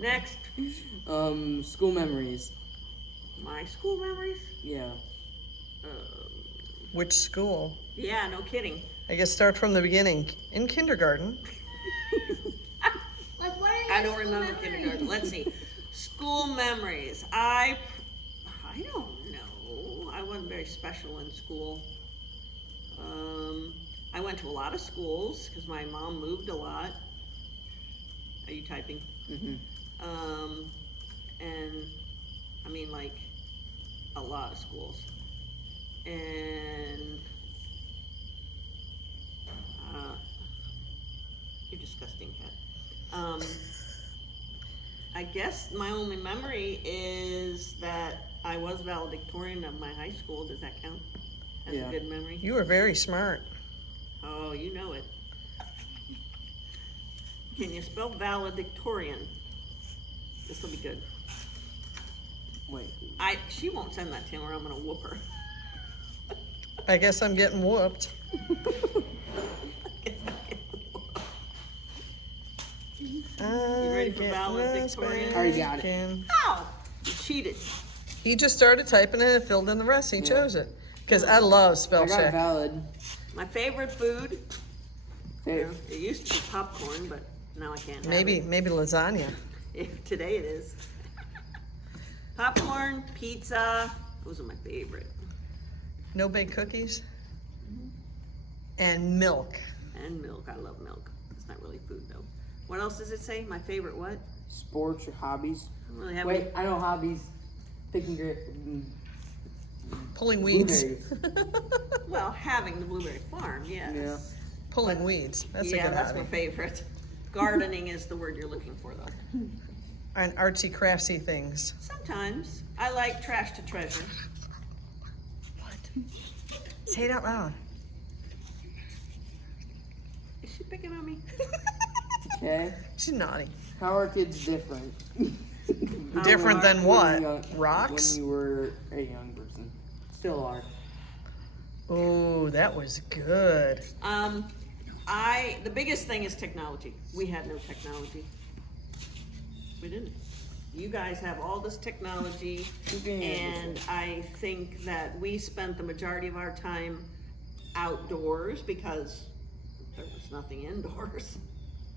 Next. School memories. My school memories? Yeah. Which school? Yeah, no kidding. I guess start from the beginning. In kindergarten. Like, what are I your don't school remember memories? kindergarten. Let's see. School memories. I don't know. I wasn't very special in school. I went to a lot of schools because my mom moved a lot. Are you typing? Mm-hmm. And I mean, like, a lot of schools. And you're disgusting, cat. I guess my only memory is that I was valedictorian of my high school. Does that count as Yeah. a good memory? You were very smart. Oh, you know it. Can you spell valedictorian? This will be good. Wait. She won't send that to him or I'm gonna whoop her. I guess I'm getting whooped. You ready for valedictorian? I already got it. Again. Ow! You cheated. He just started typing it and filled in the rest. He chose it. Because I love spell I got check. valid. My favorite food. Hey, It used to be popcorn, but now I can't have Maybe it. lasagna. Today it is. Popcorn, pizza. Those are my favorite. No baked cookies. And milk. And milk. I love milk. It's not really food though. What else does it say? My favorite what? sports or hobbies. I don't really have Wait, I know hobbies. Picking Pulling weeds. blueberries. Well, having the blueberry farm, yes. Yeah. Pulling weeds. That's a Yeah, good that's hobby. my favorite. Gardening is the word you're looking for though. And artsy craftsy things. Sometimes. I like trash to treasure. Say it out loud. Is she picking on me? Okay. She's naughty. How are kids different? Different than what? Rocks? When you were a young person. Still are. Oh, that was good. The biggest thing is technology. We had no technology. We didn't. You guys have all this technology, and I think that we spent the majority of our time outdoors because there was nothing indoors.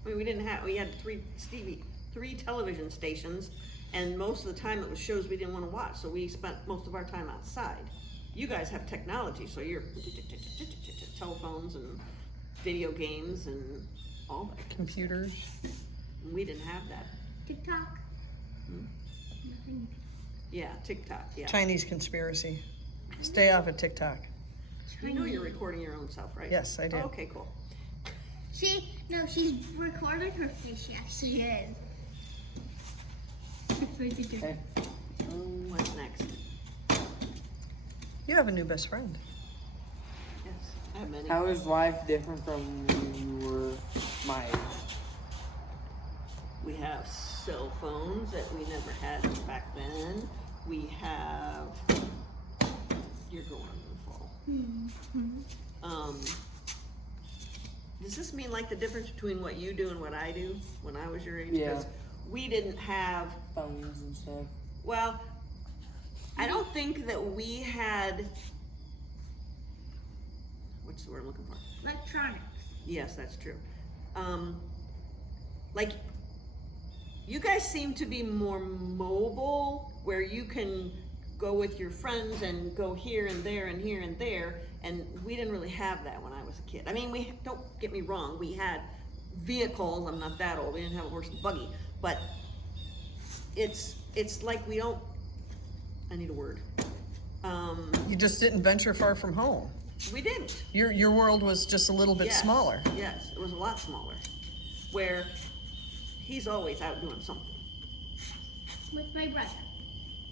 I mean, we had three television stations, and most of the time it was shows we didn't want to watch, so we spent most of our time outside. You guys have technology, so you're telephones and video games and all that. Computers. We didn't have that. TikTok. Nothing. Yeah, TikTok, yeah. Chinese conspiracy. Stay off of TikTok. You know you're recording your own self, right? Yes, I do. Okay, cool. She's recording her face. Yeah, she is. Okay. What's next? You have a new best friend. Yes, I have many. How is life different from when you were my age? We have cell phones that we never had back then. We have. You're going in the fall. Does this mean like the difference between what you do and what I do when I was your age? Yeah. Because we didn't have. Phones and stuff. Well, I don't think that we had. What's the word I'm looking for? Electronics. Yes, that's true. Like, you guys seem to be more mobile, where you can go with your friends and go here and there and here and there, and we didn't really have that when I was a kid. I mean, don't get me wrong, we had vehicles. I'm not that old. We didn't have a horse and buggy, but it's like we don't. I need a word. You just didn't venture far from home. We didn't. Your world was just a little bit Yes, smaller. Yes, it was a lot smaller. Where he's always out doing something. With my brother.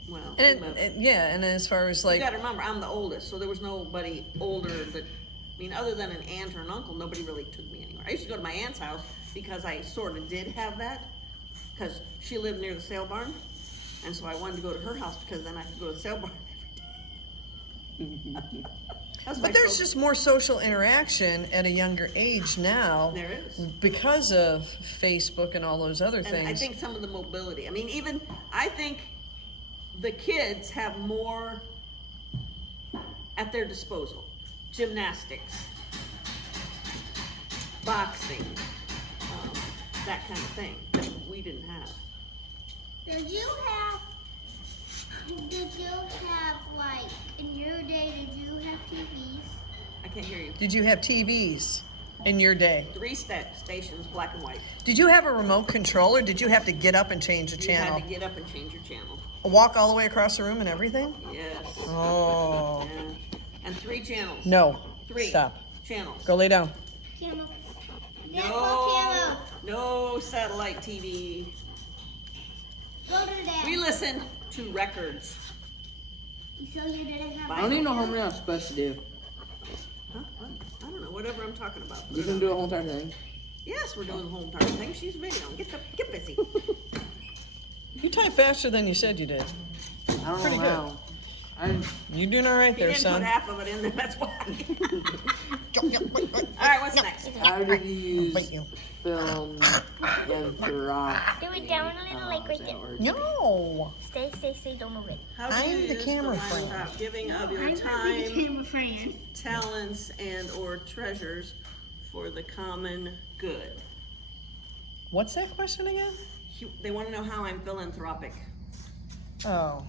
Well, And whomever. and as far as You like, gotta remember, I'm the oldest, so there was nobody older that, I mean, other than an aunt or an uncle, nobody really took me anywhere. I used to go to my aunt's house because I sort of did have that, because she lived near the sale barn, and so I wanted to go to her house because then I could go to the sale barn every day. That's my But there's focus. just more social interaction at a younger age now. There is. Because of Facebook and all those other And things. I think some of the mobility. I mean, even I think the kids have more at their disposal. Gymnastics, boxing, that kind of thing that we didn't have. Did you have like in your day? Did you have TVs? I can't hear you. Did you have TVs in your day? 3 stations, black and white. Did you have a remote control, or did you have to get up and change the You channel? had to get up and change your channel. Walk all the way across the room and everything? Yes. Oh. Yeah. And 3 channels. No. 3 Stop. channels. Go lay down. Piano. No. No satellite TV. Go to that. We listened to records. So you didn't have. I don't even know how many I'm supposed to do. Huh? What? I don't know. Whatever I'm talking about. You can do a whole entire thing. Yes, we're doing the whole entire thing. She's video. Get busy. You type faster than you said you did. I don't Pretty know good. how. You're doing all right He there, didn't son. put half of it in there. That's why. All right, what's next? How did you Bite use you. film and drop? Do it down a little, like right there. No. Stay, don't move it. How do I you am the use camera line friend. drop? Giving of your I'm gonna be the time, camera friend. talents, and or treasures for the common good. What's that question again? They want to know how I'm philanthropic, Oh.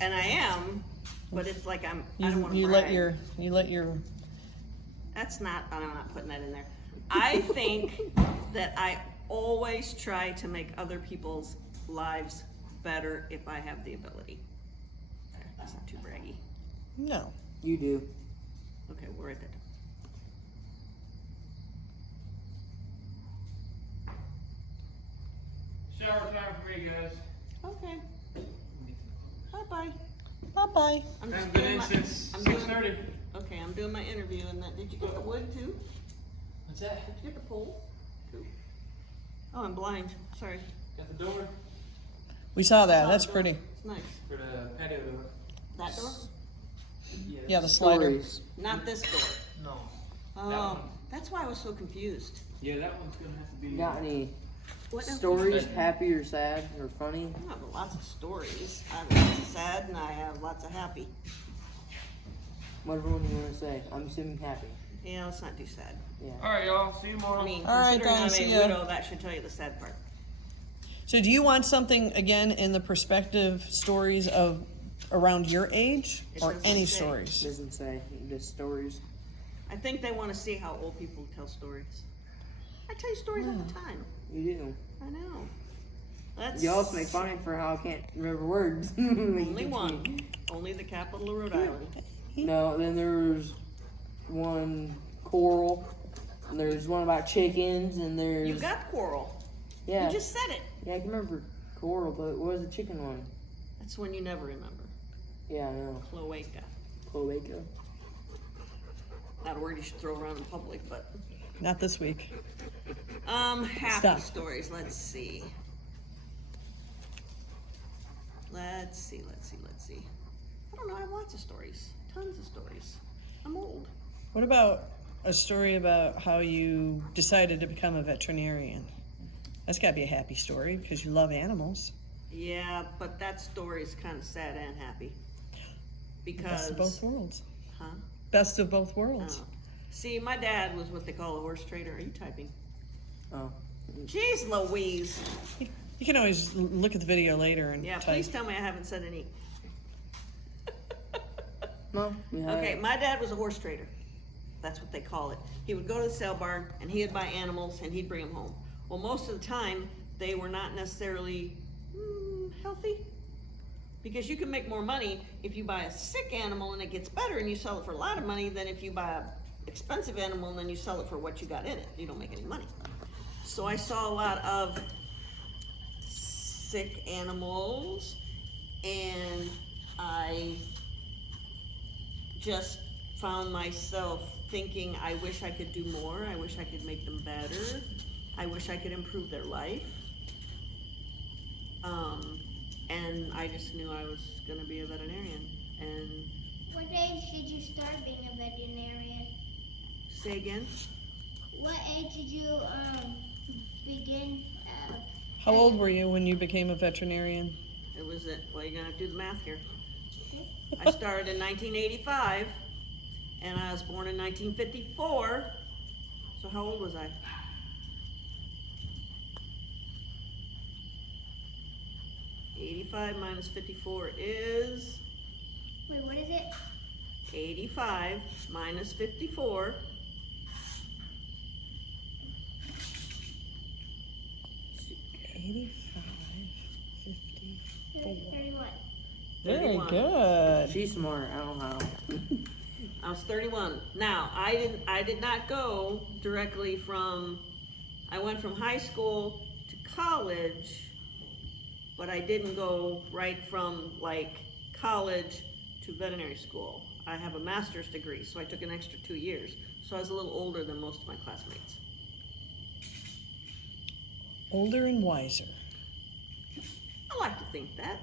and I am, but it's like I don't want to You brag. let your That's not. I'm not putting that in there. I think that I always try to make other people's lives better if I have the ability. There, that's not too braggy. no. You do. Okay, we'll write that down. Shower time for me, guys. Okay. Bye-bye. Bye-bye. I'm Haven't just been doing in my, since I'm doing, 6:30. okay, I'm doing my interview and that. Did you get the wood too? What's that? Did you get the pole too? Oh, I'm blind. Sorry. Got the door We saw that. Saw That's the door. pretty. It's nice. for the patio door. That door? Yeah, the slider. Stories. Not this door. No. Oh, one. that's why I was so confused. Yeah, that one's gonna have to be. Got any What now? stories, happy or sad or funny? I have lots of stories. I have lots of sad and I have lots of happy. Whatever one you want to say. I'm assuming happy. Yeah, let's not do sad. Yeah. All right, y'all. See you tomorrow. I mean, All right, considering guys, I'm see a ya. widow, that should tell you the sad part. So do you want something again in the perspective stories of around your age, It or doesn't any say. stories? Doesn't say. Just stories. I think they want to see how old people tell stories. I tell you stories all the time. You do. I know. That's You also make fun of me for how I can't remember words. only one. Only the capital of Rhode Island. No, then there's one coral. And there's one about chickens, and there's You got coral. yeah, You just said it. yeah. I can remember coral, but what was the chicken one? That's one you never remember. Yeah, I know. Cloaca. Cloaca. Not a word you should throw around in public, but Not this week. happy Stop. stories. Let's see. Let's see. I don't know. I have lots of stories. Tons of stories. I'm old. What about a story about how you decided to become a veterinarian? That's got to be a happy story because you love animals. Yeah, but that story is kind of sad and happy. Because Best of both worlds. Huh? Best of both worlds. Oh. See, my dad was what they call a horse trader. Are you typing? Oh. Jeez Louise. You can always look at the video later and Yeah, type. please tell me I haven't said any. No. Yeah. Okay, my dad was a horse trader. That's what they call it. He would go to the sale barn and he'd buy animals and he'd bring them home. Well, most of the time, they were not necessarily healthy. Because you can make more money if you buy a sick animal and it gets better and you sell it for a lot of money than if you buy an expensive animal and then you sell it for what you got in it. You don't make any money. So I saw a lot of sick animals and I just found myself thinking, I wish I could do more. I wish I could make them better. I wish I could improve their life. And I just knew I was going to be a veterinarian. And What age did you start being a veterinarian? Say again? What age did you begin? How old were you when you became a veterinarian? It was well, you're gonna have to do the math here. I started in 1985, and I was born in 1954. So how old was I? $85 minus 54 is Wait, what is it? 85 minus 54. Thirty-one. Very 31. good. She's smart. I don't know how. I was 31. Now, I did not go directly from, I went from high school to college, but I didn't go right from like college to veterinary school. I have a master's degree, so I took an extra 2 years. So I was a little older than most of my classmates. Older and wiser. I like to think that.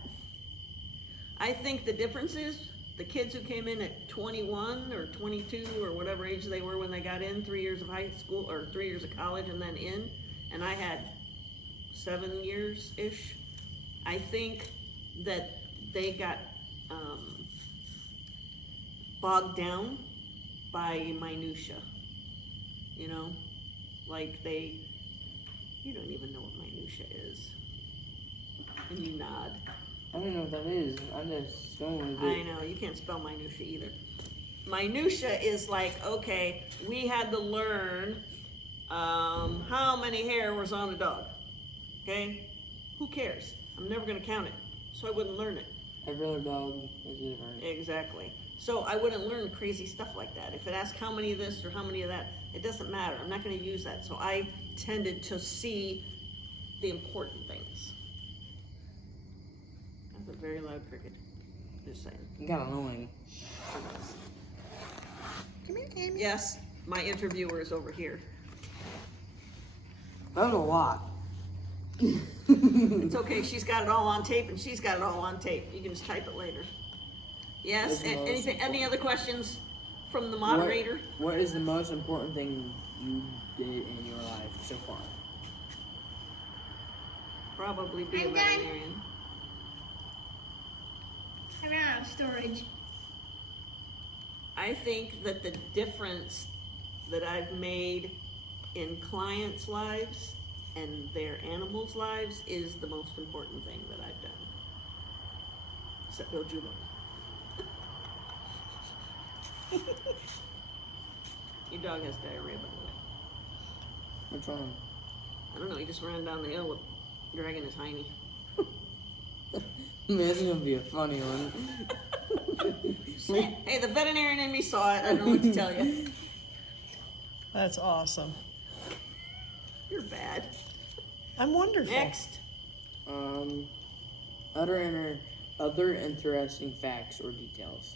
I think the difference is the kids who came in at 21 or 22 or whatever age they were when they got in, 3 years of high school or 3 years of college and then in, and I had 7 years-ish. I think that they got bogged down by minutia, you know? Like you don't even know what minutia is. And you nod. I don't know what that is. I'm just going with I it. know, you can't spell minutia either. Minutia is like, okay, we had to learn how many hair was on a dog. Okay? Who cares? I'm never gonna count it, so I wouldn't learn it. Every other dog is different. Exactly. So I wouldn't learn crazy stuff like that. If it asks how many of this or how many of that, it doesn't matter. I'm not gonna use that. So I tended to see the important things. That's a very loud cricket. Just saying. It got annoying. Come here, Amy. Yes, my interviewer is over here. That was a lot. It's okay, she's got it all on tape and she's got it all on tape. You can just type it later. Yes, That's the most anything, any important. other questions from the moderator? What is the most important thing you did in your life so far? Probably be a I'm done. veterinarian. I ran out of storage. I think that the difference that I've made in clients' lives and their animals' lives is the most important thing that I've done. Except build you one. Your dog has diarrhea, by the way. Which one? I don't know, he just ran down the hill with dragging his hiney. Man, this is gonna be a funny one. Hey, the veterinarian in me saw it. I don't know what to tell you. That's awesome. You're bad. I'm wonderful. Next. Other interesting facts or details.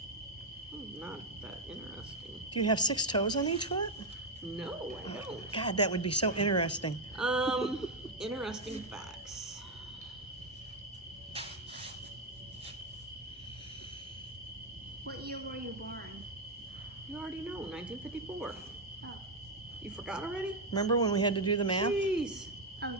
Not that interesting. Do you have 6 toes on each foot? No, I don't. God, that would be so interesting. Interesting facts. What year were you born? You already know, 1954. Oh. You forgot already? Remember when we had to do the math? Jeez. Oh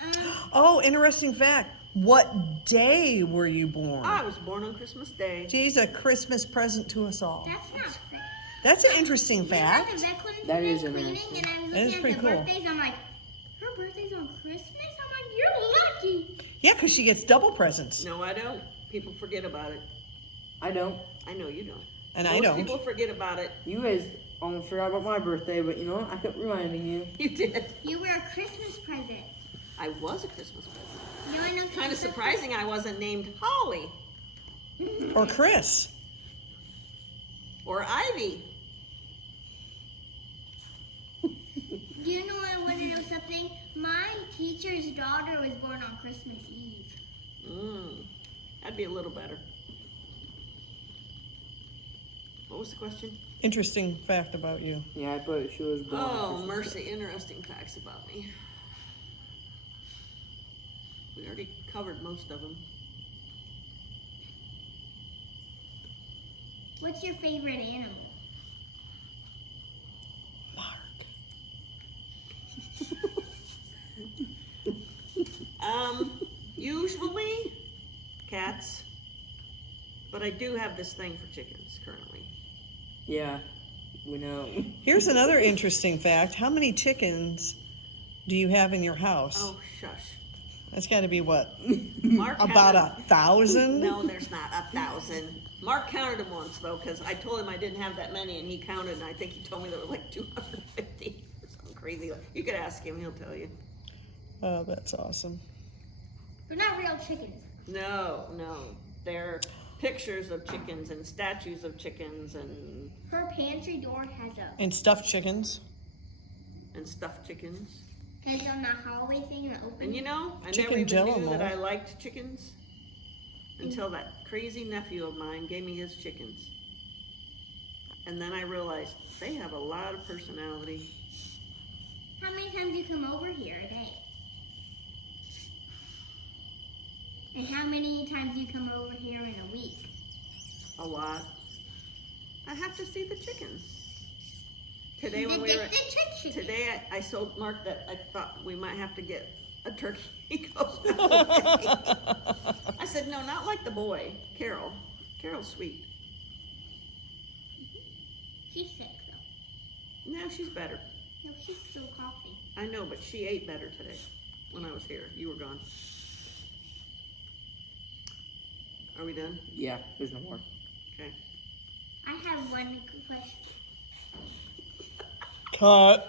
yeah. Oh, interesting fact. What day were you born? I was born on Christmas Day. Geez, a Christmas present to us all. That's not fair. That's an interesting We were at the fact. vet clinic That today is cleaning, interesting. and I was That is looking pretty at the cool. birthdays. I'm like, her birthday's on Christmas. I'm like, you're lucky. Yeah, because she gets double presents. No, I don't. People forget about it. I don't. I know you don't. And I Most don't. people forget about it. You guys almost forgot about my birthday, but you know what? I kept reminding you. You did. You were a Christmas present. I was a Christmas present. You know, I know Kind of surprising I wasn't named Holly Or Chris. or Ivy. Do you know I want to know something? My teacher's daughter was born on Christmas Eve. That'd be a little better. What was the question? Interesting fact about you. Yeah, I put she was born. on Oh, Christmas mercy. Day. Interesting facts about me. We already covered most of them. What's your favorite animal? Usually cats, but I do have this thing for chickens currently. Yeah, we know. Here's another interesting fact. How many chickens do you have in your house? Oh, shush. That's got to be what? Mark About counted- 1,000? No, there's not 1,000. Mark counted them once though, because I told him I didn't have that many, and he counted, and I think he told me there were like 250 or something crazy. You could ask him; he'll tell you. Oh, that's awesome. They're not real chickens. No, they're pictures of chickens and statues of chickens and Her pantry door has And stuffed chickens. stuffed chickens. on the hallway thing that opens. And you know, I Chicken never even Jell-O knew that mold. I liked chickens until that crazy nephew of mine gave me his chickens. And then I realized they have a lot of personality. How many times you come over here a day? And how many times you come over here in a week? A lot. I have to see the chickens. Today She's when we were addicted to chicken. today I sold Mark that I thought we might have to get a turkey. He goes, no way. I said, no, not like the boy, Carol. Carol's sweet. She's sick though. No, she's better. No, she's still coughing. I know, but she ate better today when I was here. You were gone. Are we done? Yeah, there's no more. Okay. I have one question. Cut.